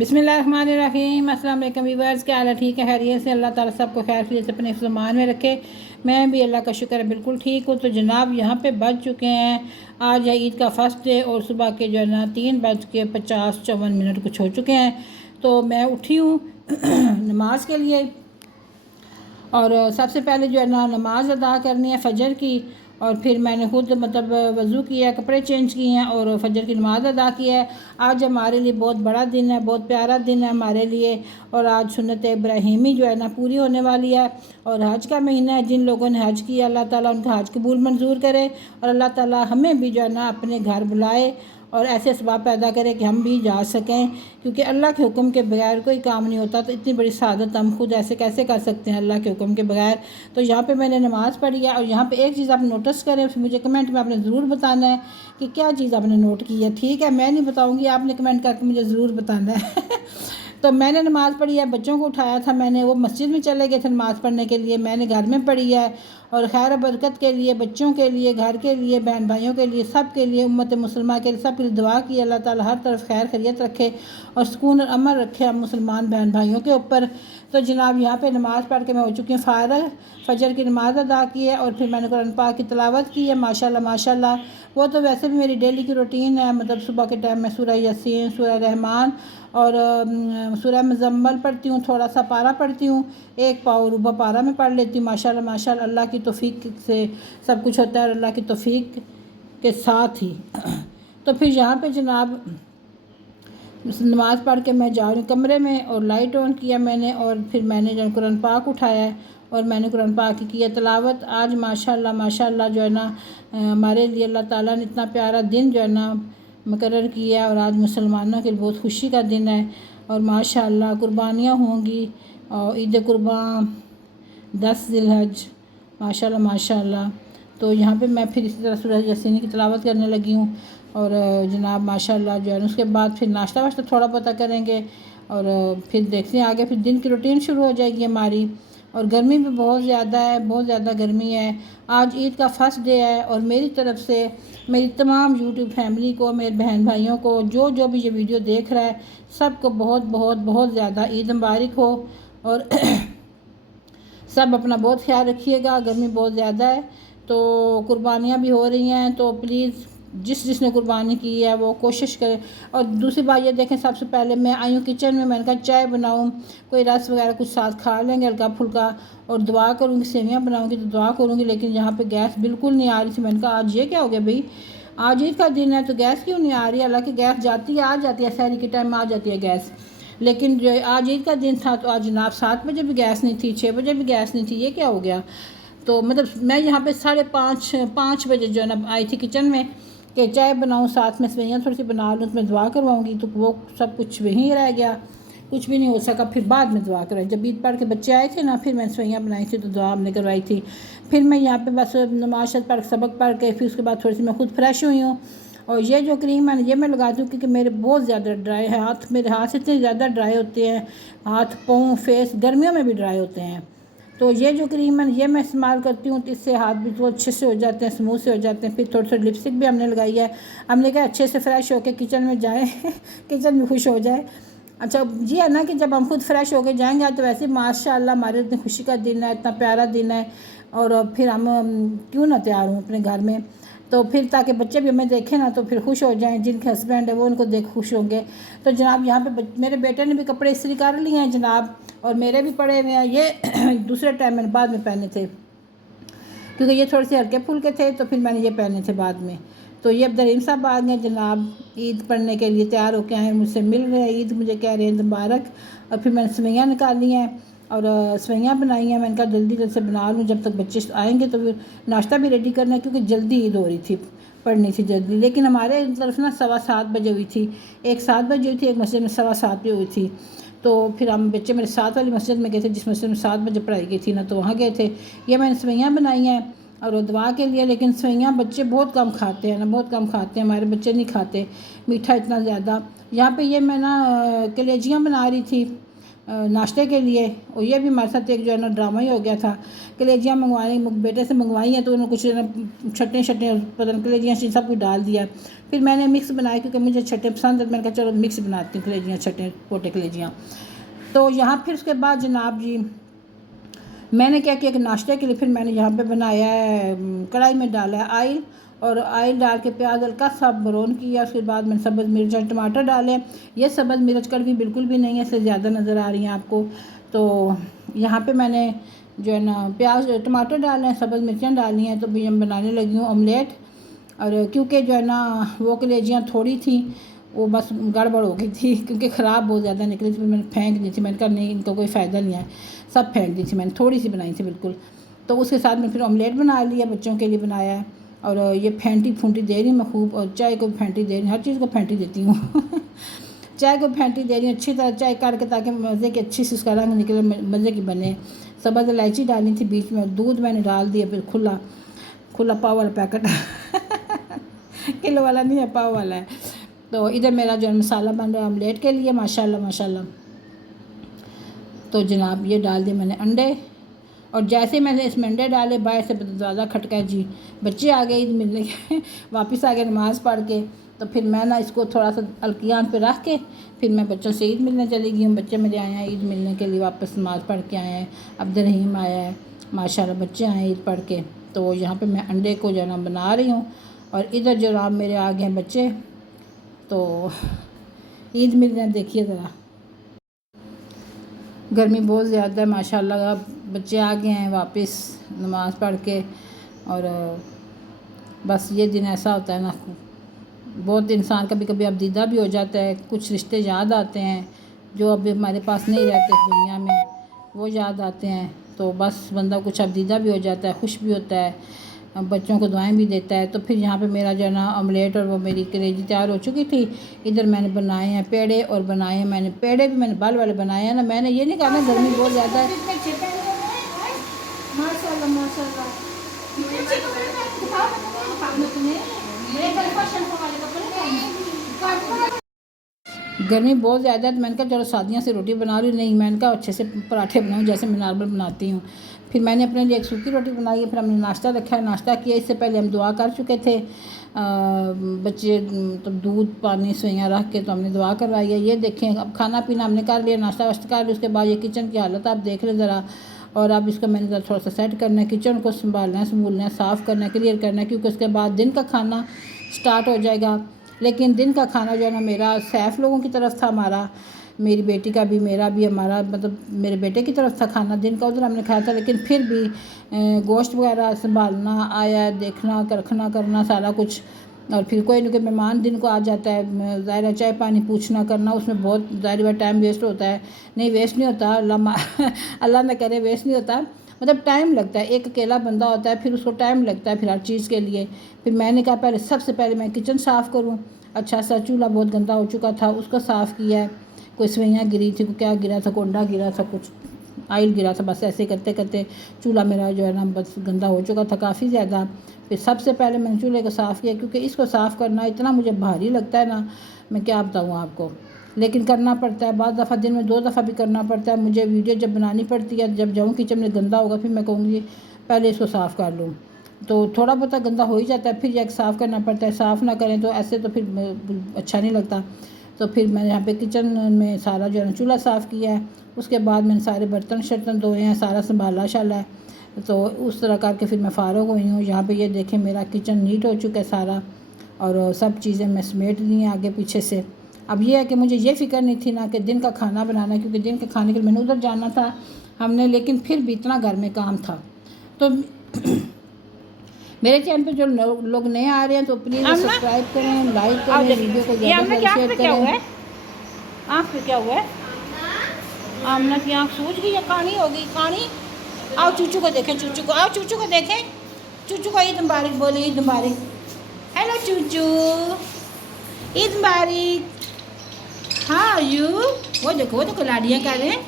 बिस्मिल्लाहिर्रहमानिर्रहीम। अस्सलाम वालेकुम व्यूअर्स, क्या हाल है? ठीक है, खैरियत से? अल्लाह ताला सबको खैर खैरियत से अपने फ़रमान में रखे। मैं भी अल्लाह का शुक्र है बिल्कुल ठीक हूँ। तो जनाब यहाँ पे बज चुके हैं, आज है ईद का फ़र्स्ट डे और सुबह के जो है ना 3:50-54 कुछ हो चुके हैं। तो मैं उठी हूँ नमाज के लिए और सबसे पहले जो है ना नमाज़ अदा करनी है फ़जर की। और फिर मैंने खुद मतलब वज़ू किया, कपड़े चेंज किए हैं और फ़जर की नमाज़ अदा की है। आज हमारे लिए बहुत बड़ा दिन है, बहुत प्यारा दिन है हमारे लिए। और आज सुन्नत इब्राहीमी जो है ना पूरी होने वाली है और हज का महीना है। जिन लोगों ने हज किया अल्लाह ताला उनका हज कबूल मंजूर करे और अल्लाह ताला हमें भी जो है ना अपने घर बुलाए और ऐसे असबाब पैदा करे कि हम भी जा सकें, क्योंकि अल्लाह के हुक्म के बगैर कोई काम नहीं होता। तो इतनी बड़ी सादत हम खुद ऐसे कैसे कर सकते हैं अल्लाह के हुक्म के बगैर। तो यहाँ पे मैंने नमाज़ पढ़ी है और यहाँ पे एक चीज़ आप नोटिस करें, फिर मुझे कमेंट में आपने ज़रूर बताना है कि क्या चीज़ आपने नोट की है। ठीक है, मैं नहीं बताऊँगी, आपने कमेंट करके मुझे ज़रूर बताना है तो मैंने नमाज़ पढ़ी है, बच्चों को उठाया था मैंने, वो मस्जिद में चले गए थे नमाज़ पढ़ने के लिए। मैंने घर में पढ़ी है और खैर बरकत के लिए, बच्चों के लिए, घर के लिए, बहन भाइयों के लिए, सब के लिए, उम्मत मुसलमा के लिए, सब के लिए दुआ की अल्लाह ताला हर तरफ खैर खैरियत रखे और सुकून और अमन रखे हम मुसलमान बहन भाइयों के ऊपर। तो जनाब यहाँ पे नमाज़ पढ़ के मैं हो चुकी हूँ फ़ारिग, फ़जर की नमाज़ अदा की है और फिर मैंने कुरान पाक की तिलावत की है। माशाल्लाह माशाल्लाह, वो तो वैसे भी मेरी डेली की रूटीन है। मतलब सुबह के टाइम में सूरह यासीन, सूरह रहमान और सूरह मुज़म्मल पढ़ती हूँ, थोड़ा सा पारा पढ़ती हूँ, एक पाव रुबा पारा में पढ़ लेती हूँ। माशाल्लाह माशाल्लाह, अल्लाह की तौफ़ीक से सब कुछ होता है, अल्लाह की तौफ़ीक के साथ ही तो फिर यहाँ पे जनाब नमाज़ पढ़ के मैं जा रही हूँ कमरे में और लाइट ऑन किया मैंने और फिर मैंने जो कुरान पाक उठाया है और मैंने कुरान पाक की किया तिलावत। आज माशाल्लाह माशाल्लाह जो है ना हमारे लिए अल्लाह ताला ने इतना प्यारा दिन जो है ना मुकर्रर किया और आज मुसलमानों के लिए बहुत खुशी का दिन है। और माशाल्लाह कुर्बानियाँ होंगी और ईद कुर्बान 10 ज़िलहज, माशाल्लाह माशाल्लाह। तो यहाँ पे मैं फिर इसी तरह सूरह यासीन की तिलावत करने लगी हूँ और जनाब माशाल्लाह जो है उसके बाद फिर नाश्ता वाश्ता थोड़ा पता करेंगे और फिर देखते हैं आगे, फिर दिन की रूटीन शुरू हो जाएगी हमारी। और गर्मी भी बहुत ज़्यादा है, बहुत ज़्यादा गर्मी है। आज ईद का फर्स्ट डे है और मेरी तरफ़ से मेरी तमाम यूट्यूब फैमिली को, मेरे बहन भाइयों को, जो जो भी ये वीडियो देख रहा है, सबको बहुत बहुत बहुत ज़्यादा ईद मुबारक हो। और सब अपना बहुत ख्याल रखिएगा, गर्मी बहुत ज़्यादा है तो कुर्बानियाँ भी हो रही हैं। तो प्लीज़ जिसने कुर्बानी की है वो कोशिश करे। और दूसरी बात ये देखें, सबसे पहले मैं आई हूँ किचन में, मैंने कहा चाय बनाऊँ, कोई रस वगैरह कुछ साथ खा लेंगे हल्का फुल्का, और दुआ करूँगी, सेवियाँ बनाऊँगी तो दुआ करूँगी। लेकिन यहाँ पे गैस बिल्कुल नहीं आ रही थी। मैंने कहा आज ये क्या हो गया भाई, आज ईद का दिन है तो गैस क्यों नहीं आ रही? हालांकि गैस जाती है, आ जाती है, सहरी के टाइम आ जाती है गैस, लेकिन जो आज ईद का दिन था तो आज जनाब 7 बजे भी गैस नहीं थी, 6 बजे भी गैस नहीं थी। ये क्या हो गया? तो मतलब मैं यहाँ पे 5:30 बजे जो है ना आई थी किचन में कि चाय बनाऊँ, साथ में सेवइयाँ थोड़ी सी बना लूँ, उसमें दुआ करवाऊँगी। तो वो सब कुछ वहीं रह गया, कुछ भी नहीं हो सका। फिर बाद में दुआ करवाई, जब ईद पढ़ के बच्चे आए थे ना, फिर मैंने सेवइयाँ बनाई थी तो दुआ हमने करवाई थी। फिर मैं यहाँ पे बस नमाज़ पढ़ सबक पढ़ के फिर उसके बाद थोड़ी सी मैं खुद फ्रेश हुई हूँ। और ये जो क्रीम है ये मैं लगाती हूँ क्योंकि मेरे बहुत ज़्यादा ड्राई है हाथ, मेरे हाथ इतने ज़्यादा ड्राई होते हैं, हाथ पाँव फेस गर्मियों में भी ड्राई होते हैं। तो ये जो क्रीम है ये मैं इस्तेमाल करती हूँ तो इससे हाथ भी तो अच्छे से हो जाते हैं, स्मूथ से हो जाते हैं। फिर थोड़ी थोड़ी लिपस्टिक भी हमने लगाई है, हमने कहा अच्छे से फ्रेश होकर किचन में जाएँ किचन में खुश हो जाए। अच्छा ये है ना कि जब हम खुद फ्रेश होकर जाएंगे तो वैसे माशाल्लाह हमारे इतनी खुशी का दिन है, इतना प्यारा दिन है। और फिर हम क्यों ना तैयार हूँ अपने घर में, तो फिर ताकि बच्चे भी हमें देखें ना तो फिर खुश हो जाएं, जिनके हस्बैंड है वो उनको देख खुश होंगे। तो जनाब यहाँ पे मेरे बेटे ने भी कपड़े इस्त्री कर लिए हैं जनाब, और मेरे भी पड़े हुए हैं। ये दूसरे टाइम मैंने बाद में पहने थे क्योंकि ये थोड़े से हल्के फुल्के थे, तो फिर मैंने ये पहने थे बाद में। तो ये अब्दुल साहब आ गए जनाब, ईद पढ़ने के लिए तैयार होकर आए, मुझसे मिल रहे हैं, ईद मुझे कह रहे हैं मुबारक। और फिर मैंने सेवइयाँ निकाली हैं और सेवइयाँ बनाई हैं। मैंने कहा जल्दी जल्दी से बना लूँ जब तक बच्चे आएंगे, तो फिर नाश्ता भी रेडी करना है क्योंकि जल्दी ईद हो रही थी, पढ़नी थी जल्दी। लेकिन हमारे तरफ ना 7:15 बजे हुई थी, एक 7 बजे हुई थी, एक मस्जिद में 7:15 पे हुई थी। तो फिर हम बच्चे मेरे साथ वाली मस्जिद में गए थे, जिस मस्जिद में 7 बजे पढ़ाई गई थी ना, तो वहाँ गए थे। ये मैंने सेवइयाँ बनाई हैं और दुआ के लिए। लेकिन सेवइयाँ बच्चे बहुत कम खाते हैं ना, बहुत कम खाते हैं, हमारे बच्चे नहीं खाते मीठा इतना ज़्यादा। यहाँ पे ये मैं ना कलेजियाँ बना रही थी, नाश्ते के लिए। और ये भी हमारे साथ एक जो है ना ड्रामा ही हो गया था। कलेजियाँ मंगवाई, बेटे से मंगवाई हैं तो उन्होंने कुछ ना छट्टे पता नहीं कलेजियाँ सब कुछ डाल दिया। फिर मैंने मिक्स बनाया क्योंकि मुझे छट्टे पसंद है, मैंने कहा चलो मिक्स बनाती हूँ कलेजियाँ, छट्टे पोटे कलेजियाँ। तो यहाँ फिर उसके बाद जनाब जी मैंने क्या किया कि नाश्ते के लिए फिर मैंने यहाँ पे बनाया है, कढ़ाई में डाला है ऑयल, और ऑयल डाल के प्याज हल्का सा ब्राउन किया। उसके बाद मैंने सब्ज़ मिर्च और टमाटर डाले। ये सब्ज़ मिर्च कड़वी बिल्कुल भी नहीं है, इससे ज़्यादा नज़र आ रही हैं आपको। तो यहाँ पे मैंने जो है ना प्याज टमाटर डाले हैं, सब्ज़ मिर्चें डाली हैं। तो भी मैं बनाने लगी हूँ ऑमलेट। और क्योंकि जो है ना वो कलेजियाँ थोड़ी थी, वो बस गड़बड़ हो गई थी क्योंकि ख़राब बहुत ज़्यादा निकली थी। मैंने फेंक दी थी, मैंने कहा नहीं इनका कोई फ़ायदा नहीं है, सब फेंक दी थी मैंने, थोड़ी सी बनाई थी बिल्कुल। तो उसके साथ मैं फिर ऑमलेट बना लिया, बच्चों के लिए बनाया है। और ये फेंटी फूंटी दे रही मैं खूब, और चाय को भी फेंटी दे रही हूँ, हर चीज़ को फेंटी देती हूँ चाय को फेंटी दे रही हूँ अच्छी तरह चाय करके, ताकि मज़े की अच्छी सी उसका रंग निकले, मज़े की बने। सब्ज़ इलायची डाली थी बीच में, दूध मैंने डाल दिया, फिर खुला पाव वाला पैकेट किलो वाला नहीं है, पाव वाला है। तो इधर मेरा जो मसाला बन रहा है ऑमलेट के लिए, माशाल्लाह माशाल्लाह। तो जनाब ये डाल दिए मैंने अंडे, और जैसे मैंने इसमें अंडे डाले बाहर से दरवाज़ा खटका जी, बच्चे आ गए ईद मिलने के वापस आ गए नमाज़ पढ़ के। तो फिर मैं ना इसको थोड़ा सा हल्की पे रख के फिर मैं बच्चों से ईद मिलने चली गई हूँ। बच्चे मेरे आए हैं ईद मिलने के लिए, वापस नमाज़ पढ़ के आए हैं। अब्दुर्रहीम आया है माशाल्लाह, बच्चे आए हैं ईद पढ़ के। तो यहाँ पे मैं अंडे को जो है ना बना रही हूँ, और इधर जो राम मेरे आ गए हैं बच्चे, तो ईद मिलने देखिए ज़रा। गर्मी बहुत ज़्यादा है माशाल्लाह, बच्चे आ गए हैं वापस नमाज़ पढ़ के। और बस ये दिन ऐसा होता है ना, बहुत इंसान कभी कभी अबदीदा भी हो जाता है, कुछ रिश्ते याद आते हैं जो अभी हमारे पास नहीं रहते इस दुनिया में, वो याद आते हैं। तो बस बंदा कुछ अबदीदा भी हो जाता है, खुश भी होता है, बच्चों को दुआएं भी देता है। तो फिर यहाँ पे मेरा जो है ना ऑमलेट और वो मेरी कलेजी तैयार हो चुकी थी। इधर मैंने बनाए हैं पेड़े, और बनाए हैं मैंने पेड़े भी मैंने बाल वाले बनाए हैं ना। मैंने ये नहीं कहा ना गर्मी बहुत ज़्यादा है। गर्मी बहुत ज़्यादा है, तो मैंने कहा चलो सादियाँ से रोटी बना रही, नहीं मैंने कहा अच्छे से पराठे बनाऊँ जैसे मैं नॉर्मल बनाती हूँ। फिर मैंने अपने लिए एक सूखी रोटी बनाई है, फिर हमने नाश्ता रखा है, नाश्ता किया। इससे पहले हम दुआ कर चुके थे, बच्चे तो दूध पानी सवैयाँ रख के तो हमने दुआ करवाई है। ये देखें अब खाना पीना हमने कर लिया, नाश्ता वाश्ता कर लिया। उसके बाद ये किचन की हालत आप देख लें ज़रा। और अब इसको मैंने ज़रा थोड़ा सा सेट करना है, किचन को संभालना है, संभूलना है, साफ़ करना है, क्लियर करना है, क्योंकि उसके बाद दिन का खाना स्टार्ट हो जाएगा। लेकिन दिन का खाना जो है ना मेरा सैफ़ लोगों की तरफ था, हमारा मेरी बेटी का भी, मेरा भी, हमारा मतलब मेरे बेटे की तरफ था खाना दिन का, उधर हमने खाया था। लेकिन फिर भी गोश्त वगैरह संभालना आया, देखना रखना करना सारा कुछ। और फिर कोई ना कोई मेहमान दिन को आ जाता है, ज़ाहिर चाय पानी पूछना करना, उसमें बहुत ज़ाहिर बात टाइम वेस्ट होता है। नहीं वेस्ट नहीं होता, अल्लाह ना करे वेस्ट नहीं होता, मतलब टाइम लगता है। एक अकेला बंदा होता है, फिर उसको टाइम लगता है फिर हर चीज़ के लिए। फिर मैंने कहा पहले सबसे पहले मैं किचन साफ़ करूँ। अच्छा सा चूल्हा बहुत गंदा हो चुका था, उसको साफ़ किया है। कोई सवैयाँ गिरी थी, कोई क्या गिरा था, कोंडा गिरा था, कुछ आयल गिरा था। बस ऐसे करते करते चूल्हा मेरा जो है ना बस गंदा हो चुका था काफ़ी ज़्यादा। फिर सबसे पहले मैंने चूल्हे को साफ़ किया, क्योंकि इसको साफ़ करना इतना मुझे भारी लगता है ना, मैं क्या बताऊँ आपको, लेकिन करना पड़ता है। बाद दफ़ा दिन में 2 दफ़ा भी करना पड़ता है मुझे। वीडियो जब बनानी पड़ती है, जब जाऊँ किचन में गंदा होगा फिर मैं कहूँगी पहले इसको साफ़ कर लूँ। तो थोड़ा बहुत गंदा हो ही जाता है, फिर जाकर साफ़ करना पड़ता है। साफ़ ना करें तो ऐसे तो फिर अच्छा नहीं लगता। तो फिर मैंने यहाँ पे किचन में सारा जो है चूल्हा साफ़ किया है। उसके बाद मैंने सारे बर्तन शर्तन धोए हैं, सारा संभाला शाला है। तो उस तरह करके फिर मैं फ़ारिग हुई हूँ। यहाँ पे ये देखें मेरा किचन नीट हो चुका है सारा, और सब चीज़ें मैं समेट दी हैं आगे पीछे से। अब ये है कि मुझे ये फ़िक्र नहीं थी ना कि दिन का खाना बनाना, क्योंकि दिन के खाने के लिए मैंने उधर जाना था हमने, लेकिन फिर भी इतना घर में काम था। तो मेरे चैनल पे जो लोग नए आ रहे हैं तो प्लीज़ सब्सक्राइब करें, लाइक करें, वीडियो को ज़्यादा शेयर करें। आँख पे क्या हुआ है? आमना की आँख सूझ गई या कानी हो गई? कानी। आओ चूचू को देखें, चूचू को, आओ चूचू को देखें, चूचू को ईद मुबारक बोले, ईद मुबारक। हेलो चूचू, ईद मुबारक। हाँ यू, वो देखो लड़ाइयाँ कर रहे हैं,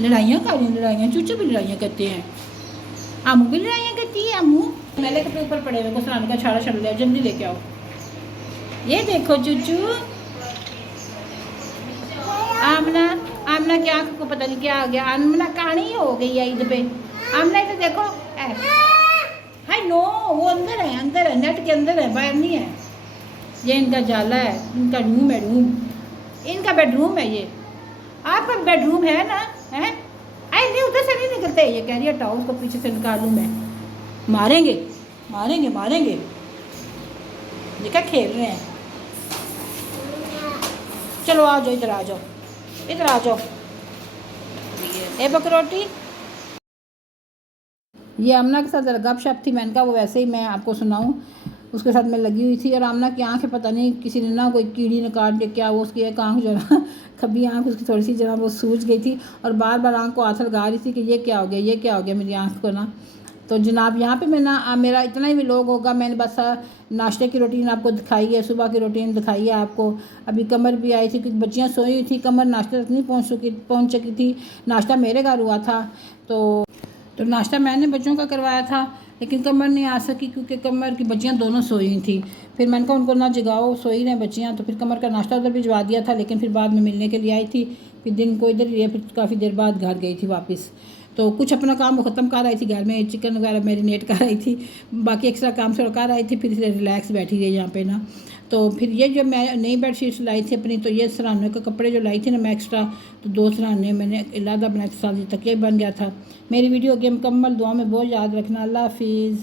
लड़ाइयाँ कर रही हैं, लड़ाइयाँ। चूचू भी लड़ाइयाँ करते हैं, आमू भी लड़ाइयाँ करती है। आमू मेले कपड़े ऊपर पड़े हुए को सलाम का छाड़ा छड़ लिया, जल्दी लेके आओ। ये देखो चूचू, आमना आमना की आँख को पता नहीं क्या हो गया, आमना कहानी हो गई है ईद पे। आमना तो देखो हाय नो, वो अंदर है, नेट के अंदर है, बाहर नहीं है। ये इनका जाला है, इनका रूम है, रूम इनका बेडरूम है। ये आपका बेडरूम है ना, है? आई नहीं, उधर से नहीं निकलते। ये कह रही है हटाओ उसको, पीछे से निकालूँ मैं। मारेंगे मारेंगे मारेंगे। देखा खेल रहे हैं। चलो आ जाओ, इधर आ जाओ, इधर आ जाओ। ए बकरोटी, ये आमना के साथ ज़रा गपशप थी, मैंने कहा वो वैसे ही मैं आपको सुनाऊं। उसके साथ मैं लगी हुई थी और आमना की आँखें पता नहीं किसी ने ना, कोई कीड़ी ने काट दिया क्या, वो उसकी एक आँख जो है खब्बी आँख उसकी थोड़ी सी जरा वो सूज गई थी और बार बार आँख को हाथ लगा रही थी कि ये क्या हो गया, ये क्या हो गया मेरी आँख को ना। तो जनाब यहाँ पे मैं ना, मेरा इतना ही व्लॉग होगा। मैंने बस नाश्ते की रूटीन आपको दिखाई है, सुबह की रूटीन दिखाई है आपको। अभी कमर भी आई थी क्योंकि बच्चियाँ सोई हुई थी, कमर नाश्ते तक नहीं पहुँच चुकी थी। नाश्ता मेरे घर हुआ था तो नाश्ता मैंने बच्चों का करवाया था, लेकिन कमर नहीं आ सकी क्योंकि कमर की बच्चियाँ दोनों सोई हुई थी। फिर मैंने कहा उनको ना जगाओ, सोई रहे बच्चियाँ, तो फिर कमर का नाश्ता उधर भिजवा दिया था। लेकिन फिर बाद में मिलने के लिए आई थी, फिर दिन को इधर ही, फिर काफ़ी देर बाद घर गई थी वापस। तो कुछ अपना काम ख़त्म कर आई थी, घर में चिकन वगैरह मैरिनेट कर आई थी, बाकी एक्स्ट्रा काम थोड़ा कर आई थी। फिर रिलैक्स बैठी रही यहाँ पे ना। तो फिर ये जो मैं नई बेडशीट्स लाई थी अपनी, तो ये सराहने के कपड़े जो लाई थी ना मैं एक्स्ट्रा, तो 2 सराहने मैंने इलादा बनाए थे, साथ ही तकिया बन गया था। मेरी वीडियो की मुकम्मल दुआ में बहुत याद रखना। अल्लाह हाफिज़।